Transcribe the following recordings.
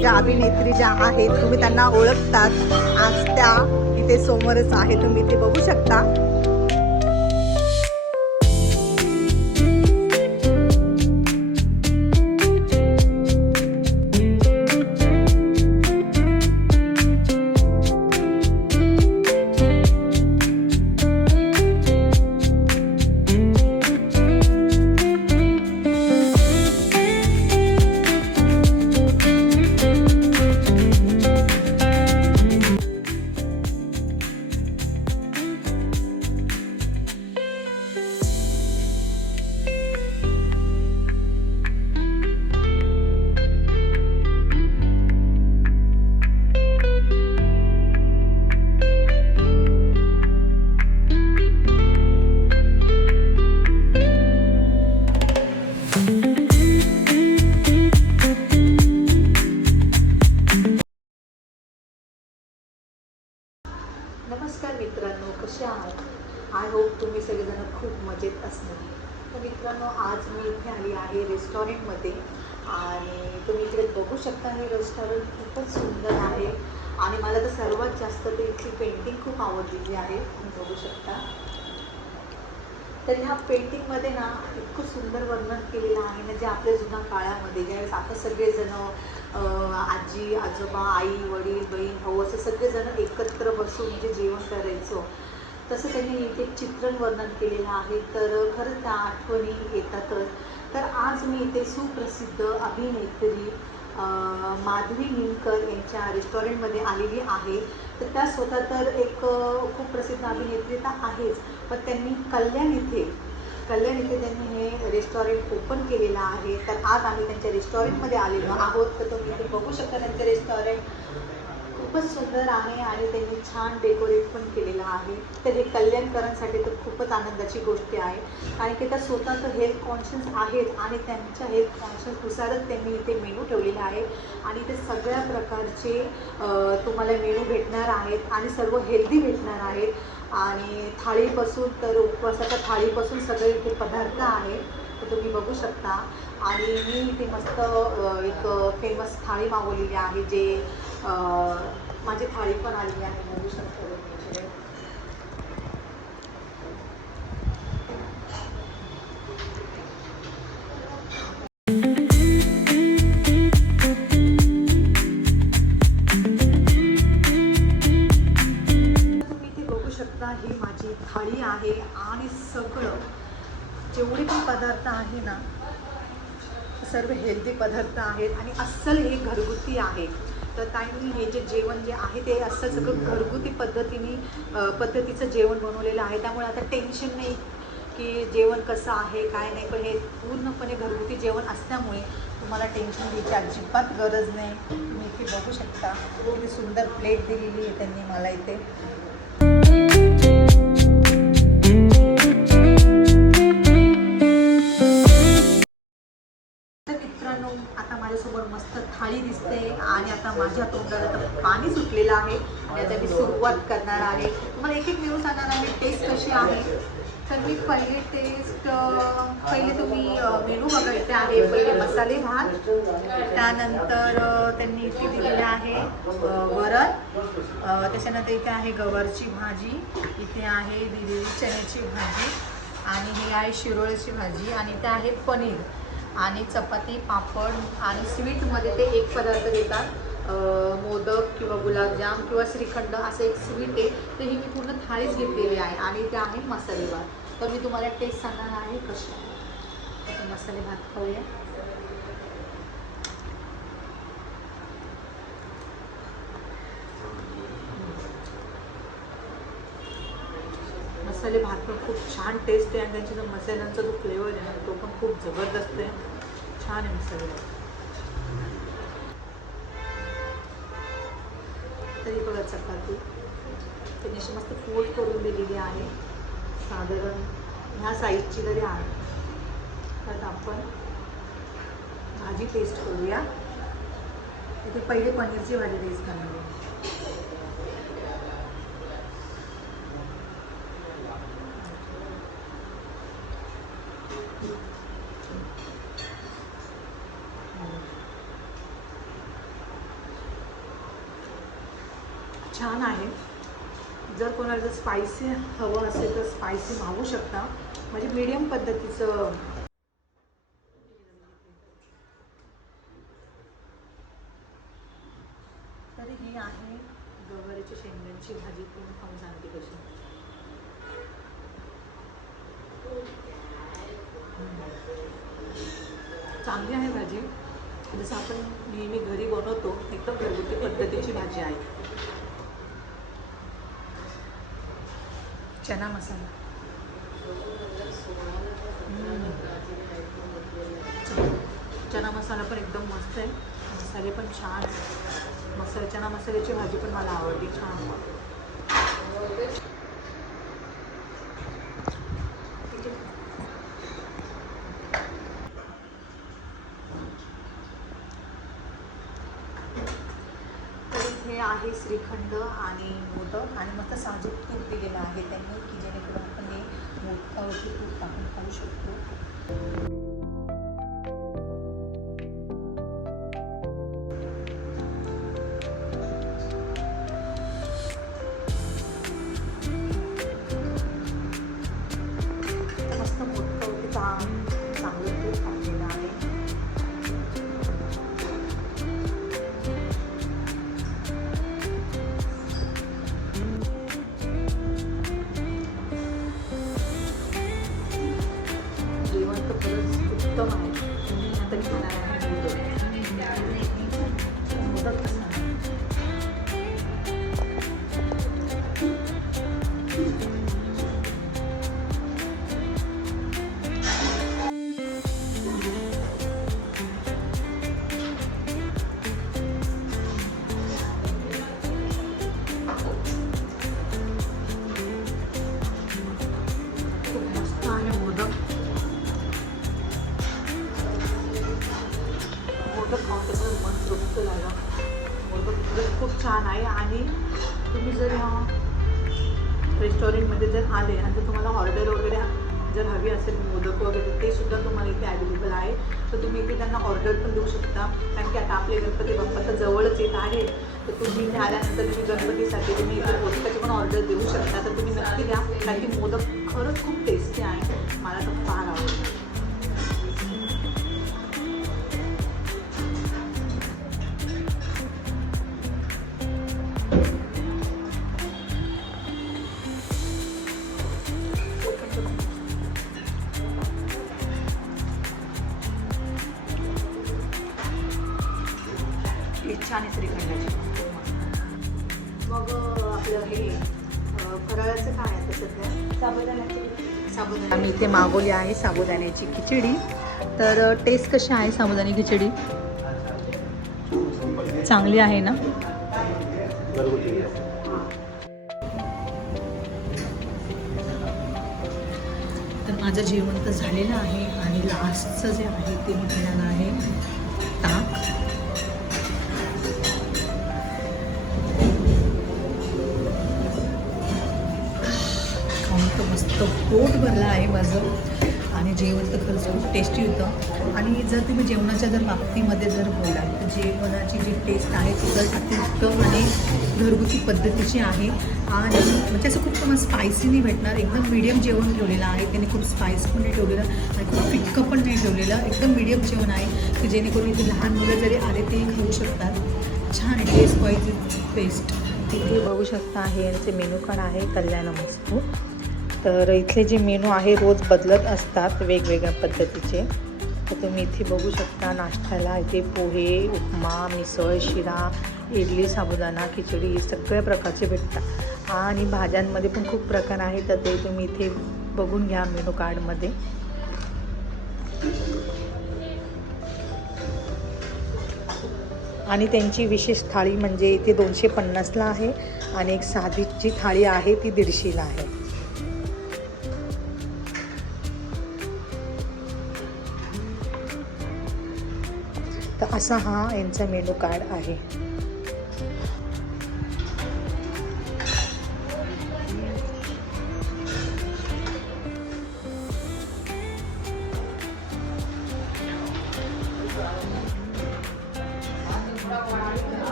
ज्या अभिनेत्री ज्या आहेत तुम्ही त्यांना ओळखतात, आज त्या इथे समोरच आहे, तुम्ही ते बघू शकता. नमस्कार मित्रांनो, कसे आहात? आय होप तुम्ही सगळेजण खूप मजेत असणार. तर मित्रांनो, आज मी इथे आली आहे रेस्टॉरंटमध्ये आणि तुम्ही इकडे बघू शकता. हे रेस्टॉरंट खूपच सुंदर आहे आणि मला तर सर्वात जास्त ते इथली पेंटिंग खूप आवडलेली आहे, तुम्ही बघू शकता. तर ह्या पेंटिंगमध्ये ना इतकं सुंदर वर्णन केलेलं आहे ना, जे आपल्या जुन्या काळामध्ये ज्यावेळेस आपण सगळेजण आजी आजोबा आई वडील बहीण भाऊ असं सगळेजण एकत्र बसून म्हणजे जेवण करायचो, तसं त्यांनी इथे चित्रण वर्णन केलेलं आहे. तर खरंच त्या आठवणी येतातच. तर आज मी इथे सुप्रसिद्ध अभिनेत्री माधवी निमकर यांच्या रेस्टॉरंटमध्ये आलेली आहे. तर त्या स्वतः तर एक खूप प्रसिद्ध अभिनेत्री तर आहेच, पण त्यांनी कल्याण इथे त्यांनी हे रेस्टॉरंट ओपन केलेलं आहे. तर आज आम्ही त्यांच्या रेस्टॉरंटमध्ये आलेलो आहोत. तर तुम्ही इथे बघू शकता त्यांचं रेस्टॉरंट खूपच सुंदर आहे आणि त्यांनी छान डेकोरेट पण केलेलं आहे. तर हे कल्याणकरांसाठी तर खूपच आनंदाची गोष्ट आहे, कारण की त्या स्वतः तर हेल्थ कॉन्शियस आहेत आणि त्यांच्या हेल्थ कॉन्शियसनुसारच त्यांनी इथे मेनू ठेवलेला आहे आणि ते सगळ्या प्रकारचे तुम्हाला मेनू भेटणार आहेत आणि सर्व हेल्दी भेटणार आहेत. आणि थाळीपासून तर उपवासाच्या थाळीपासून सगळे इथे पदार्थ आहेत, तर तुम्ही बघू शकता. आणि मी इथे मस्त एक फेमस थाळी मागवलेली आहे, जे माझी थाळी पण आलेली आहे, बघू शकता तुम्ही. तुम्ही इथे बघू शकता, ही माझी थाळी आहे आणि सगळं जेवढे पण पदार्थ आहे ना, सर्व हेल्दी पदार्थ आहेत आणि अस्सल हे घरगुती आहे. तर ताईंनी हे जे जेवण जे आहे ते अस्सल सगळं घरगुती पद्धतीचं जेवण बनवलेलं आहे. त्यामुळे आता टेन्शन नाही की जेवण कसं आहे काय नाही, पण हे पूर्णपणे घरगुती जेवण असल्यामुळे तुम्हाला टेन्शन घ्यायची अजिबात गरज नाही. तुम्ही इथे बघू शकता किती सुंदर प्लेट दिलेली आहे त्यांनी मला इथे. आता माझ्यासमोर मस्त थाळी दिसते आणि आता माझ्या तोंडाला तर पाणी सुटलेलं आहे आणि आता मी सुरुवात करणार आहे. तुम्हाला एक एक मेनू सांगणार आहे टेस्ट कशी आहे. तर मी पहिले तुम्ही मेनू बघायचे आहे. पहिले मसाले भात, त्यानंतर त्यांनी इथे दिलेलं आहे वरण, त्याच्यानंतर इथे आहे गवारची भाजी, इथे आहे दिलेली चण्याची भाजी आणि ही आहे शिरोळ्याची भाजी आणि इथे आहे पनीर आणि चपाती पापड आणि स्वीटमध्ये ते एक पदार्थ देतात, मोदक किंवा गुलाबजाम किंवा श्रीखंड असं एक स्वीट आहे. तर ही मी पूर्ण थाळीच घेतलेली आहे आणि ते आहे मसाले भात. तर मी तुम्हाला टेस्ट सांगणार आहे कशी आहे. तर मसाले भात खाऊया. मसाले भात पण खूप छान टेस्ट आहे आणि त्यांचा जो मसाल्यांचा जो फ्लेवर आहे ना तो पण खूप जबरदस्त आहे, छान आहे मसाले भात. तरी बघा चपाती त्यांनी अशी मस्त फोल्ड करून दिलेली आहे, साधारण ह्या साईजची तरी आहे. तर आपण भाजी टेस्ट करूया. इथे पहिले पनीरची भाजी टेस्ट करणार आहे. छान आहे. जर कोणाला जर स्पायसी हवं असेल तर स्पायसी मागू शकता. म्हणजे मीडियम पद्धतीचं. तर ही आहे गवारीच्या शेंगांची भाजी. तुम्ही खाऊन सांगते कशी. चांगली आहे भाजी. जसं आपण नेहमी घरी बनवतो एकदम घरगुती पद्धतीची भाजी आहे. चना मसाला. चना मसाला पण एकदम मस्त आहे. मसाले पण छान. चना मसाल्याची भाजी पण मला आवडली. छान. हे आहे श्रीखंड आणि मोदक आणि मस्त साजूक तूप दिलेलं आहे त्यांनी की जेणेकरून आपण हे मोदकावरती तूप टाकून खाऊ शकतो. मस्त मोदकावरती चांगलं तूप टाकलेलं आहे. उत्तम आहे. तुम्ही आता खाणार आहे मोदक कसा आहे. खूप मस्त आहे मोदक. मोदक खाऊन त्याचं मन तृप्त झालं. मोदक खरंच खूप छान आहे. आणि तुम्ही जर ह्या रेस्टॉरंटमध्ये जर आले आणि जर तुम्हाला ऑर्डर वगैरे जर हवी असेल मोदक वगैरे ते सुद्धा तुम्हाला इथे अवेलेबल आहे. तर तुम्ही इथे त्यांना ऑर्डर पण देऊ शकता. कारण की आता आपले गणपती बाप्पा तर जवळच येत आहे. तर तुम्ही इथे आल्यानंतर तुम्ही गणपतीसाठी तुम्ही इथे मोदकाची पण ऑर्डर देऊ शकता. तर तुम्ही नक्की द्या. कारण की मोदक खरंच खूप टेस्टी आहे. मला तर फार आवडतं. इच्छा आणि श्रीखंडाची. मग आपलं हे फराळाचं काय आहे सध्या. साबुदाणा आम्ही इथे मागवली आहे साबुदाण्याची खिचडी. तर टेस्ट कशी आहे साबुदाणी खिचडी. चांगली आहे ना. तर माझं जेवण तर झालेलं आहे आणि लास्टचं जे आहे ते मी घेणार आहे ताक. मस्त पोट भरलं आहे माझं आणि जेवण तर खरंच खूप टेस्टी होतं. आणि जर तुम्ही जेवणाच्या जर बाबतीमध्ये जर बोलाल तर जेवणाची जी टेस्ट आहे ती तर अत्युत्तम आणि घरगुती पद्धतीची आहे. आणि म्हणजे असं खूप तुम्हाला स्पायसी नाही भेटणार. एकदम मीडियम जेवण ठेवलेलं आहे त्याने. खूप स्पायसी पण नाही ठेवलेलं आणि खूप फिक्कं पण नाही ठेवलेलं. एकदम मीडियम जेवण आहे की जेणेकरून इथे लहान मुलं जरी आले ते खाऊ शकतात. छान आहे. Taste wise best. इथे बघू शकता हे यांचे मेनू कार्ड आहे कल्याणमस्तू. तर इथले जे मेनू आहे रोज बदलत असतात वेगवेगळ्या पद्धतीचे. तर तुम्ही इथे बघू शकता नाश्त्याला इथे पोहे, उपमा, मिसळ, शिरा, इडली, साबुदाणा, खिचडी सगळ्या प्रकारचे भेटतात. आणि भाज्यांमध्ये पण खूप प्रकार आहेत. तर ते तुम्ही इथे बघून घ्या मेनू कार्डमध्ये. आणि त्यांची विशेष थाळी म्हणजे इथे 250ला आहे आणि एक साधी जी थाळी आहे ती 150ला आहे. तर असा हा यांचा मेनू कार्ड आहे.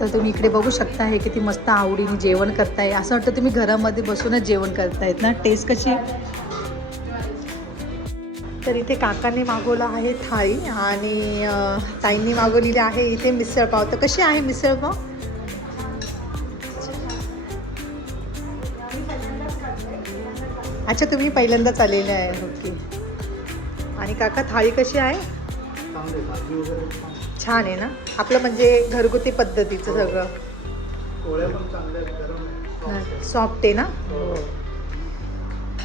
तर तुम्ही इकडे बघू शकता हे किती मस्त आवडीने जेवण करताय. असं वाटतं तुम्ही घरामध्ये बसूनच जेवण करतायत ना. टेस्ट कशी आहे? तर इथे काकांनी मागवलं आहे थाळी आणि ताईंनी मागवलेली आहे इथे मिसळपाव. तर कशी आहे मिसळपाव? अच्छा, तुम्ही पहिल्यांदाच आलेले आहे. ओके. आणि काका थाळी कशी आहे? छान आहे ना. आपलं म्हणजे घरगुती पद्धतीचं सगळं. सॉफ्ट आहे ना.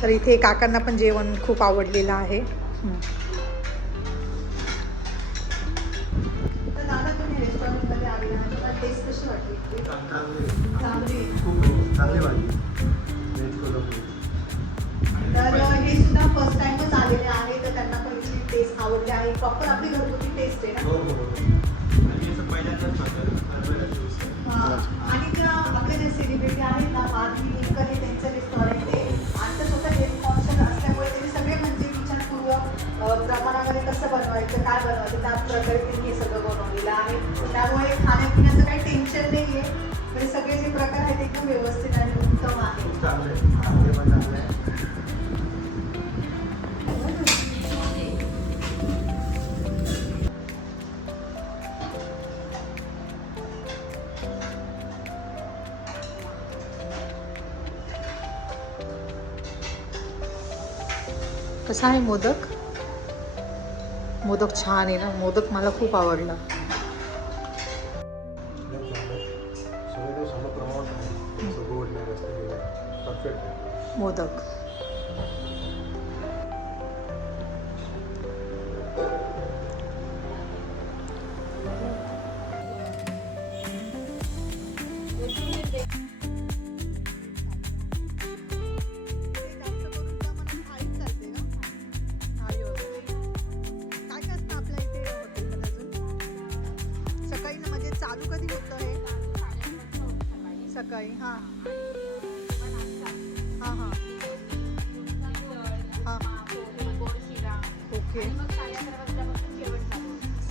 तर इथे काकांना पण जेवण खूप आवडलेलं आहे. तर दादा, तुम्ही रेस्टॉरंटमध्ये आलेला आहे, तुम्हाला टेस्ट कशी वाटली? चांगली. तर हे सुद्धा फर्स्ट टाइमच आलेले आहे, तर त्यांना पण इथली टेस्ट आवडली आहे. प्रॉपर आपली घरगुती टेस्ट आहे ना. आणि आपले जे सेलिब्रिटी आहेत ना, माधवी निमकर हे त्यांचं रेस्टॉरंट आहे आणि ते स्वतः हेल्थ कॉन्शियस असल्यामुळे त्यांनी सगळे म्हणजे विचारपूर्वक प्रमाणामध्ये कसं बनवायचं, काय बनवायचं, त्या प्रकारे त्यांनी हे सगळं बनवलेलं आहे. त्यामुळे खाण्यापिण्याचं काही टेन्शन नाही आहे. म्हणजे सगळे जे प्रकार आहेत ते खूप व्यवस्थित आणि उत्तम आहे. कसा आहे मोदक? मोदक छान आहे ना. मोदक मला खूप आवडला. मोदक चालू कधी होतं हे? सकाळी. हां हां हां हां. ओके.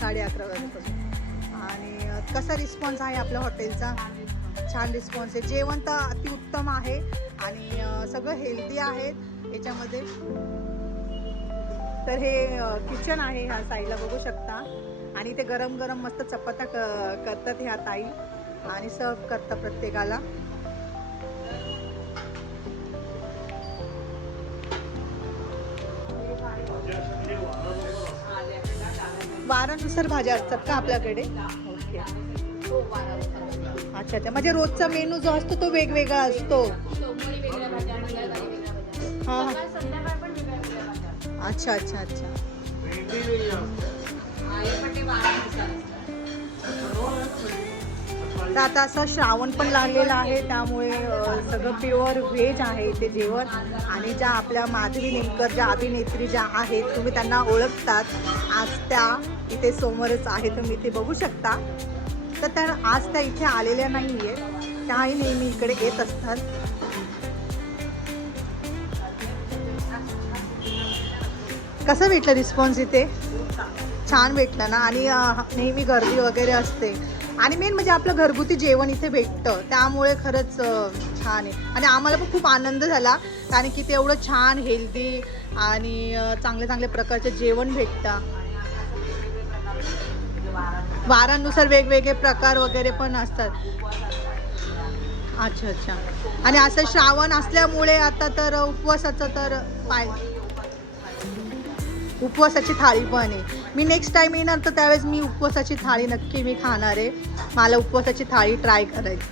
11:30 वाजतापासून. आणि कसा रिस्पॉन्स आहे आपल्या हॉटेलचा? छान रिस्पॉन्स आहे. जेवण तर अतिउत्तम आहे आणि सगळं हेल्दी आहे याच्यामध्ये. तर हे किचन आहे ह्या साईडला बघू शकता. आणि ते गरम गरम मस्त चपात्या करतात ह्या ताई आणि सर्व करतात प्रत्येकाला. वारानुसार भाज्या असतात का आपल्याकडे? ओके. अच्छा अच्छा. म्हणजे रोजचा मेनू जो असतो तो वेगवेगळा असतो. हां. अच्छा अच्छा अच्छा. तर आता असं श्रावण पण लागलेलं आहे त्यामुळे सगळं प्युअर व्हेज आहे इथे जेवण. आणि ज्या आपल्या माधवी निमकर ज्या अभिनेत्री ज्या आहेत, तुम्ही त्यांना ओळखतात, आज त्या इथे समोरच आहे, तुम्ही इथे बघू शकता. तर आज त्या इथे आलेल्या नाही आहेत, त्याही नेहमी इकडे येत असतात. कसं भेटलं रिस्पॉन्स इथे? छान भेटला ना. आणि नेहमी गर्दी वगैरे असते आणि मेन म्हणजे आपलं घरगुती जेवण इथे भेटतं, त्यामुळे खरंच छान आहे. आणि आम्हाला पण खूप आनंद झाला कारण की ते एवढं छान हेल्दी आणि चांगले चांगले प्रकारचे जेवण भेटतं. वारांनुसार वेगवेगळे प्रकार वगैरे पण असतात. अच्छा अच्छा. आणि असं श्रावण असल्यामुळे आता तर उपवासाचं तर उपवासाची थाळी पण आहे. मी नेक्स्ट टाईम येणार तर त्यावेळेस मी उपवासाची थाळी नक्की मी खाणार आहे. मला उपवासाची थाळी ट्राय करायची.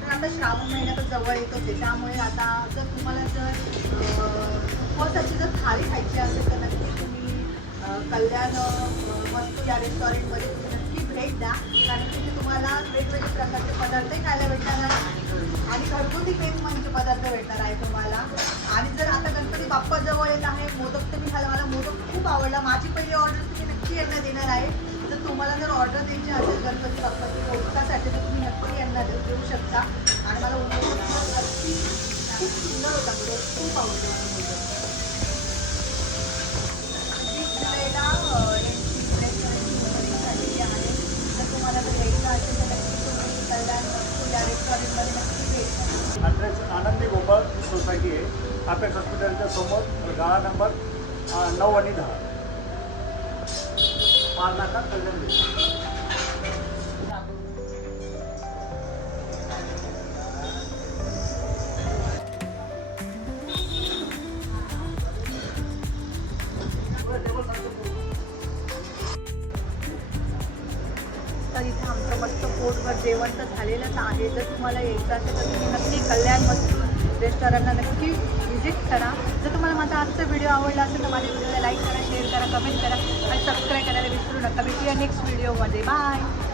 तर आता श्रावण महिना तर जवळ येतोच आहे, त्यामुळे आता जर तुम्हाला जर उपवासाची जर थाळी खायची असेल तर नक्की तुम्ही कल्याण वस्तू या रेस्टॉरंटमध्ये तुम्ही नक्की भेट द्या. कारण तिथे तुम्हाला वेगवेगळे प्रकारचे पदार्थही खायला भेटणार आहे आणि घरगुती बेस म्हणजे पदार्थ भेटणार आहे तुम्हाला. आणि जर आता गणपती बाप्पा जवळ येत आहे, मोदक तुम्ही खायला, मला मोदक खूप आवडला. माझी पहिली ऑर्डर तुम्ही नक्की यांना देणार आहे. जर तुम्हाला जर ऑर्डर द्यायची असेल गणपती बाप्पाची मोदकासाठी तर तुम्ही नक्की यांना देऊ शकता. आणि मला मोदक अगदी खूप सुंदर होता, मोदक खूप आवडला मला मोदक. 20 जुलैला यांची झालेली आहे. तर तुम्हाला तर सोसायटी आहे, अपेक्स हॉस्पिटलच्या समोर, गाळा नंबर 9 आणि 10, पारनाका, कल्याण. तर इथे आमचं मस्त पोटभर जेवण तर झालेलंच आहे. जर तुम्हाला यायचं असेल तर तुम्ही नक्की कल्याण मस्त रेस्टॉरंटला नक्की व्हिजिट करा. जर तुम्हाला माझा आजचा व्हिडिओ आवडला असेल तर माझ्या व्हिडिओला लाईक करा, शेअर करा, कमेंट करा आणि सबस्क्राईब करायला विसरू नका. भेटूया नेक्स्ट व्हिडिओमध्ये. बाय.